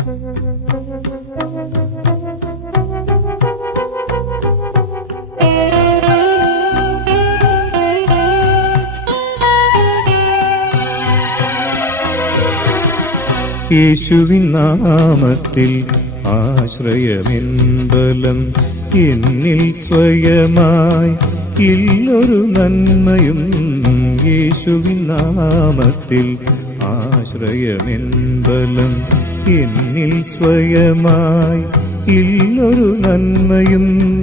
യേശുവിൻ നാമത്തിൽ ആശ്രയമെൻബലം എന്നിൽ സ്വയമായി ഇല്ലൊരു നന്മയും. യേശുവിൻ നാമത്തിൽ ആശ്രയമെൻബലം എന്നിൽ സ്വയമായി ഇല്ലൊരു നന്മയും.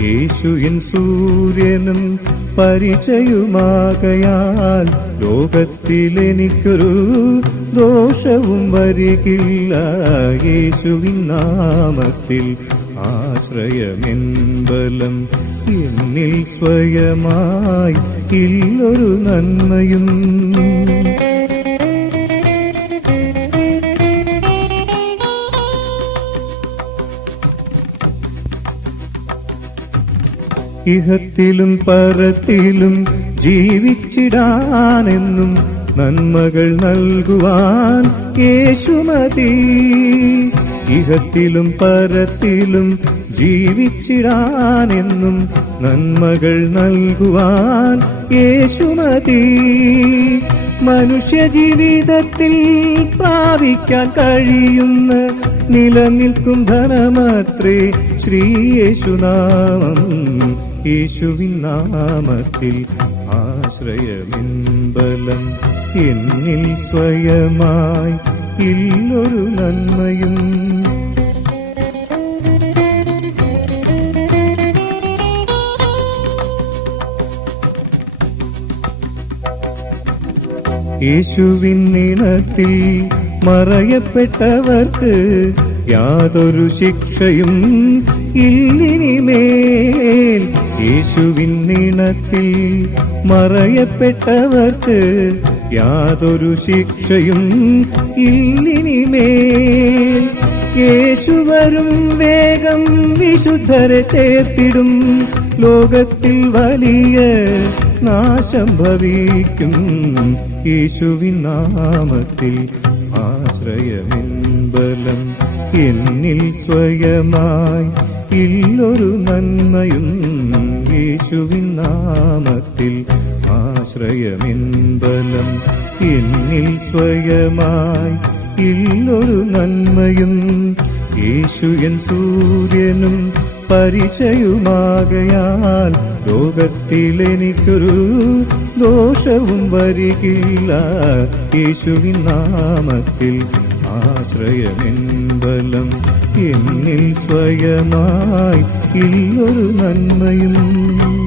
യേശു എൻ സൂര്യനും പരിചയമാകയാൽ ലോകത്തിലെനിക്കൊരു ദോഷവും വരികില്ല. യേശുവിൻ നാമത്തിൽ ആശ്രയമെൻബലം എന്നിൽ സ്വയമായി ഇല്ലൊരു നന്മയും. ഇഹത്തിലും പരത്തിലും ജീവിച്ചിടാനെന്നും നന്മകൾ നൽകുവാൻ യേശു മതി. ഇഹത്തിലും പരത്തിലും ജീവിച്ചിടാനെന്നും നന്മകൾ നൽകുവാൻ യേശു മതി. മനുഷ്യ ജീവിതത്തിൽ പ്രാപിക്കാൻ കഴിയുന്ന നിലനിൽക്കും ധനമത്രേ ശ്രീയേശുനാമം. യേശുവിൻ നാമത്തിൽ ആശ്രയമെൻബലം എന്നിൽ സ്വയമായി ഇല്ലൊരു നന്മയും. യേശുവിൻ നിണത്തിൽ മറയപ്പെട്ടവർക്ക് യാതൊരു ശിക്ഷയും ഇല്ലിനിമേൽ. യേശുവിൻ നിണത്തിൽ മറയപ്പെട്ടവർക്ക് യാതൊരു ശിക്ഷയും ഇല്ലിനിമേൽ. യേശു വരും വേഗം വിശുദ്ധരെ ചേർത്തിടും. ലോകത്തിൽ വലിയ നാശം ഭവിക്കും. യേശുവിൻ നാമത്തിൽ ആശ്രയമെൻബലം എന്നിൽ സ്വയമായി ഇല്ലൊരു നന്മയും. യേശുവിൻ നാമത്തിൽ ആശ്രയമെൻബലം എന്നിൽ സ്വയമായി ഇല്ലൊരു നന്മയും. യേശു എൻ സൂര്യനും പരിചയമാകയാൽ ലോകത്തിലെനിക്കൊരു ദോഷവും വരികില്ല. യേശുവിൻ നാമത്തിൽ ആശ്രയമെൻബലം എന്നിൽ സ്വയമായി ഇല്ലൊരു നന്മയും.